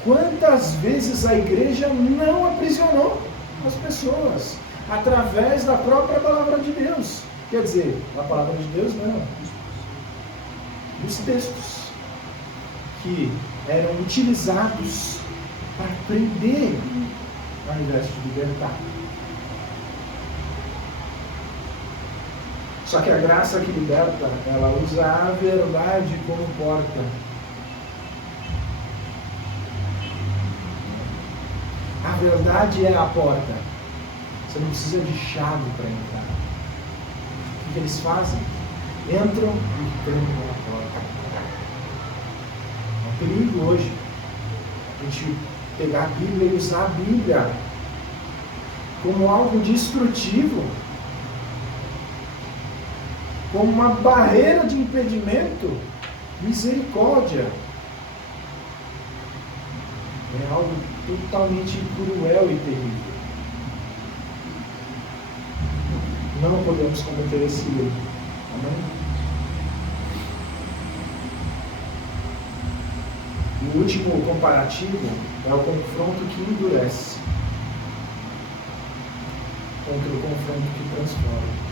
quantas vezes a igreja não aprisionou as pessoas através da própria palavra de Deus. Quer dizer, a palavra de Deus não, dos textos que eram utilizados para prender ao invés de libertar. Só que a graça que liberta, ela usa a verdade como porta. A verdade é a porta. Você não precisa de chave para entrar. O que eles fazem? Entram e trancam a porta. É um perigo hoje a gente pegar a Bíblia e usar a Bíblia como algo destrutivo como uma barreira de impedimento, misericórdia. É algo totalmente cruel e terrível. Não podemos cometer esse erro. Amém? O último comparativo é o confronto que endurece contra o confronto que transforma.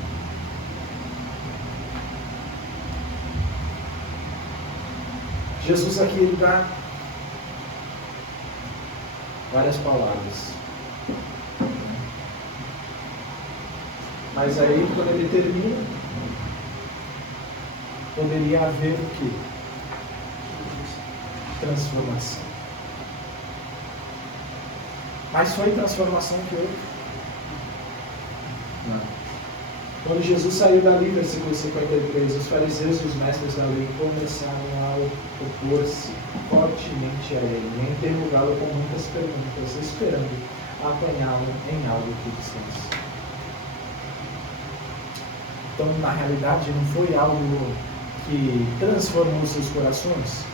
Jesus aqui ele dá várias palavras. Mas aí, quando ele termina, poderia haver o quê? Transformação. Mas foi transformação que houve? Não. Quando Jesus saiu dali, versículo 53, os fariseus e os mestres da lei começaram a opor-se fortemente a ele, e a interrogá-lo com muitas perguntas, esperando apanhá-lo em algo que dissesse. Então, na realidade, não foi algo que transformou seus corações?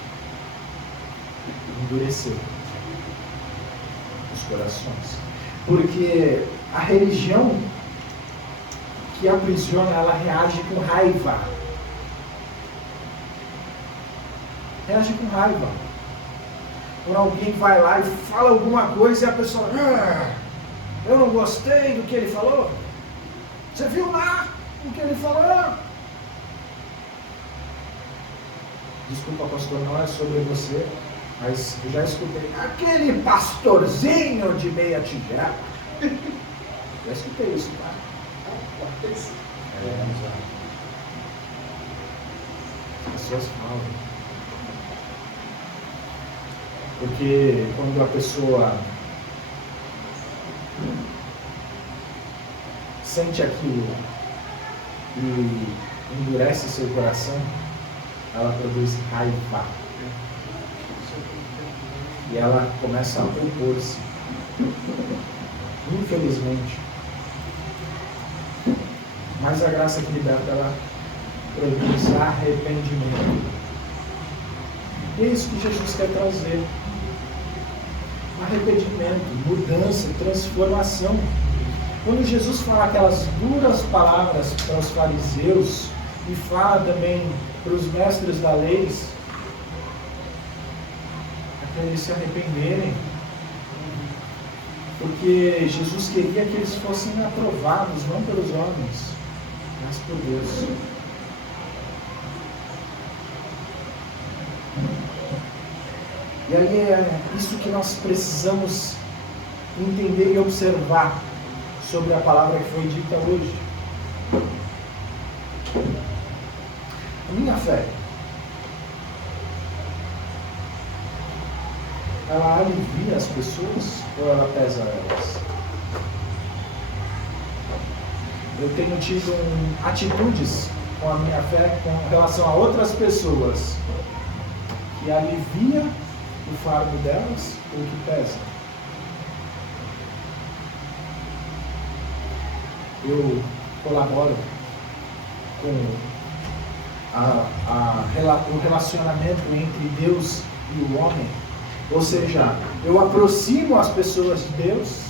Endureceu os corações. Porque a religião que aprisiona, ela reage com raiva. Reage com raiva. Quando alguém vai lá e fala alguma coisa e a pessoa, eu não gostei do que ele falou. Você viu lá o que ele falou? Desculpa, pastor, não é sobre você, mas eu já escutei. Aquele pastorzinho de meia tigela. Já escutei isso, cara. As pessoas falam. Porque quando a pessoa sente aquilo e endurece seu coração, ela produz raiva. E ela começa a opor-se. Infelizmente. Mas a graça que liberta, ela produz arrependimento. E é isso que Jesus quer trazer. Arrependimento, mudança, transformação. Quando Jesus fala aquelas duras palavras para os fariseus e fala também para os mestres da lei, é para eles se arrependerem. Porque Jesus queria que eles fossem aprovados, não pelos homens, mas por Deus. E aí é isso que nós precisamos entender e observar sobre a palavra que foi dita hoje. A minha fé, ela alivia as pessoas ou ela pesa elas? Eu tenho tido atitudes com a minha fé com relação a outras pessoas que alivia o fardo delas ou que pesa? Eu colaboro com o relacionamento entre Deus e o homem, ou seja, eu aproximo as pessoas de Deus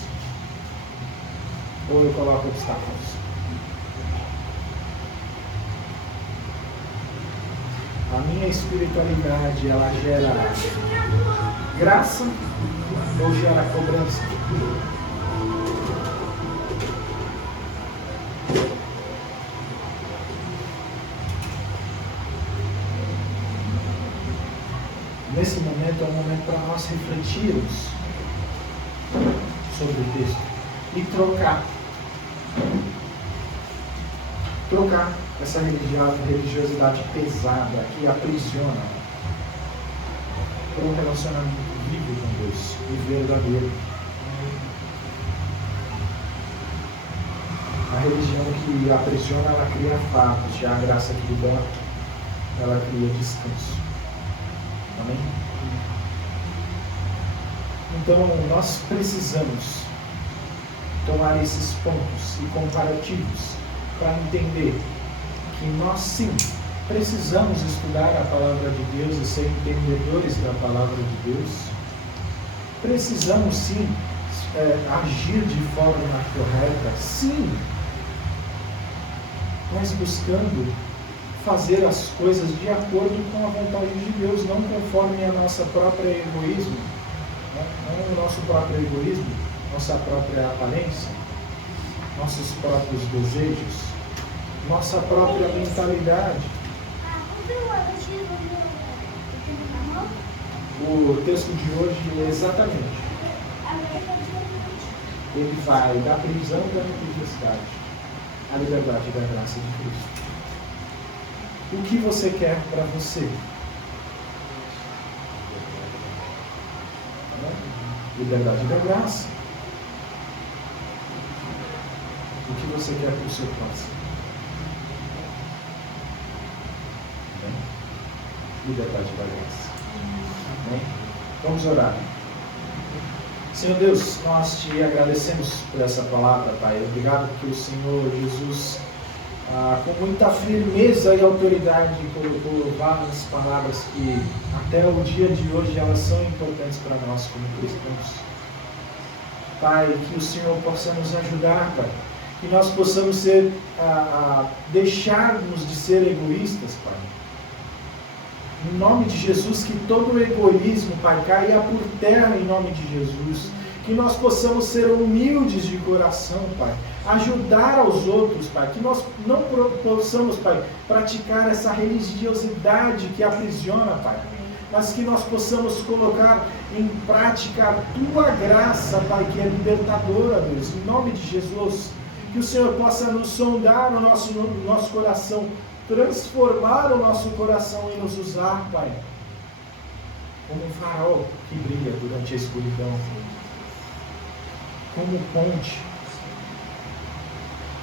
ou eu coloco obstáculos? A minha espiritualidade, ela gera graça ou gera cobrança? Nesse momento é um momento para nós refletirmos sobre o texto e trocar essa religiosidade pesada que aprisiona por um relacionamento vivo com Deus e verdadeiro. A religião que aprisiona, ela cria fardos, já a graça que liberta, ela cria descanso. Amém? Então nós precisamos tomar esses pontos e comparativos para entender que nós sim precisamos estudar a palavra de Deus e ser entendedores da palavra de Deus. Precisamos sim agir de forma correta, sim, mas buscando fazer as coisas de acordo com a vontade de Deus, não conforme a nossa própria egoísmo, não o nosso próprio egoísmo, nossa própria aparência, nossos próprios desejos, nossa própria mentalidade. O texto de hoje é exatamente. Ele vai da prisão da religiosidade à liberdade da graça de Cristo. O que você quer para você? Liberdade da graça. O que você quer para o seu próximo? Liberdade da graça. Amém? Vamos orar. Senhor Deus, nós te agradecemos por essa palavra, Pai. Obrigado que o Senhor Jesus, com muita firmeza e autoridade, colocou várias palavras que até o dia de hoje elas são importantes para nós como cristãos. Pai, que o Senhor possa nos ajudar, Pai. Que nós possamos deixarmos de ser egoístas, Pai. Em nome de Jesus, que todo o egoísmo, Pai, caia por terra em nome de Jesus. Que nós possamos ser humildes de coração, Pai. Ajudar aos outros, Pai. Que nós não possamos, Pai, praticar essa religiosidade que aprisiona, Pai. Mas que nós possamos colocar em prática a Tua graça, Pai, que é libertadora, Deus. Em nome de Jesus. Que o Senhor possa nos sondar no nosso coração, transformar o nosso coração e nos usar, Pai, como um farol que brilha durante a escuridão, como ponte.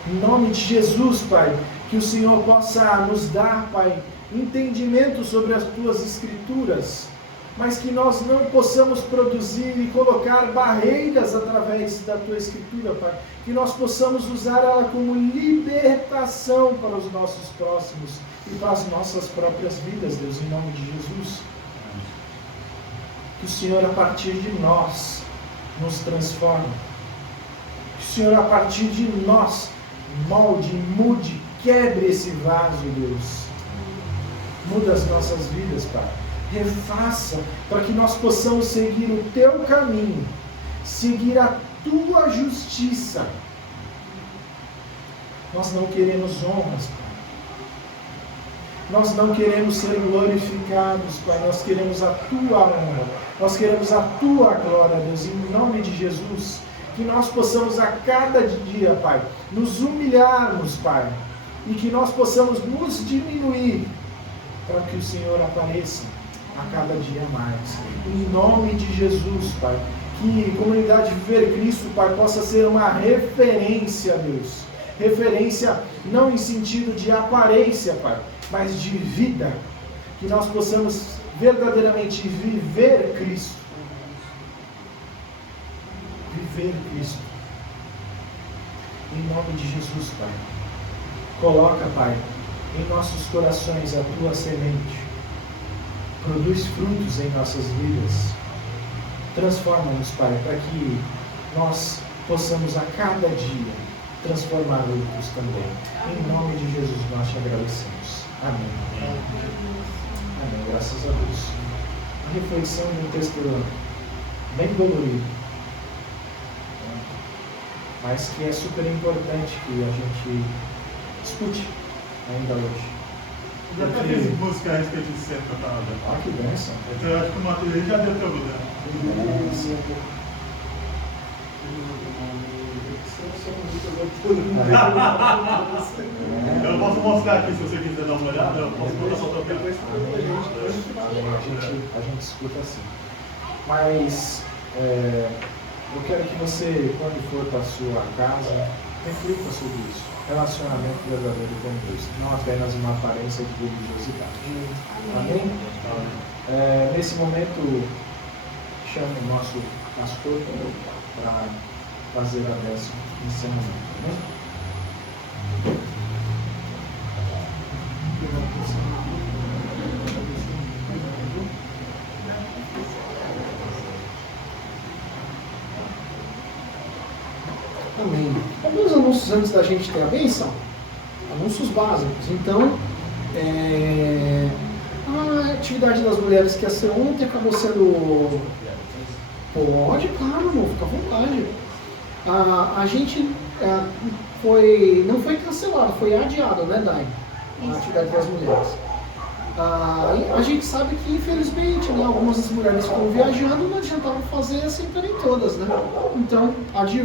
Em nome de Jesus, Pai, que o Senhor possa nos dar, Pai, entendimento sobre as Tuas Escrituras, mas que nós não possamos produzir e colocar barreiras através da Tua Escritura, Pai. Que nós possamos usar ela como libertação para os nossos próximos e para as nossas próprias vidas, Deus, em nome de Jesus. Que o Senhor, a partir de nós, nos transforme. Que o Senhor, a partir de nós, molde, mude, quebre esse vaso, Deus. Muda as nossas vidas, Pai. Refaça para que nós possamos seguir o Teu caminho, seguir a Tua justiça. Nós não queremos honras, Pai. Nós não queremos ser glorificados, Pai. Nós queremos a Tua honra. Nós queremos a Tua glória, Deus, em nome de Jesus. Que nós possamos a cada dia, Pai, nos humilharmos, Pai. E que nós possamos nos diminuir para que o Senhor apareça a cada dia mais. Em nome de Jesus, Pai. Que a comunidade Viver Cristo, Pai, possa ser uma referência, Deus. Referência não em sentido de aparência, Pai, mas de vida. Que nós possamos verdadeiramente viver Cristo. Viver Cristo. Em nome de Jesus, Pai. Coloca, Pai, em nossos corações a Tua semente. Produz frutos em nossas vidas. Transforma-nos, Pai, para que nós possamos a cada dia transformar outros também. Em nome de Jesus nós te agradecemos. Amém. Amém. Graças a Deus. A reflexão de um texto bem dolorido, mas que é super importante que a gente escute ainda hoje. Já teve música a respeito de ser cantada? Ah, que bênção. Então eu acho que o Matheus já deu tempo dela. Eu posso mostrar aqui se você quiser dar uma olhada. Eu posso botar só tocar. A gente escuta assim. Mas eu quero que você, quando for para a sua casa, reflita sobre isso. Relacionamento verdadeiro com Deus, não apenas uma aparência de religiosidade. Amém? Nesse momento, chamo o nosso pastor para fazer a bênção ensinamento. Amém? Amém. Alguns anúncios antes da gente ter a bênção, anúncios básicos. Então, a atividade das mulheres que ia ser ontem acabou sendo... Pode, claro, amor, fica à vontade. A gente não foi cancelado, foi adiado, né, Dai? A atividade das mulheres. A gente sabe que, infelizmente, né, algumas das mulheres foram viajando e não adiantava fazer sem terem todas, né? Então, adiou.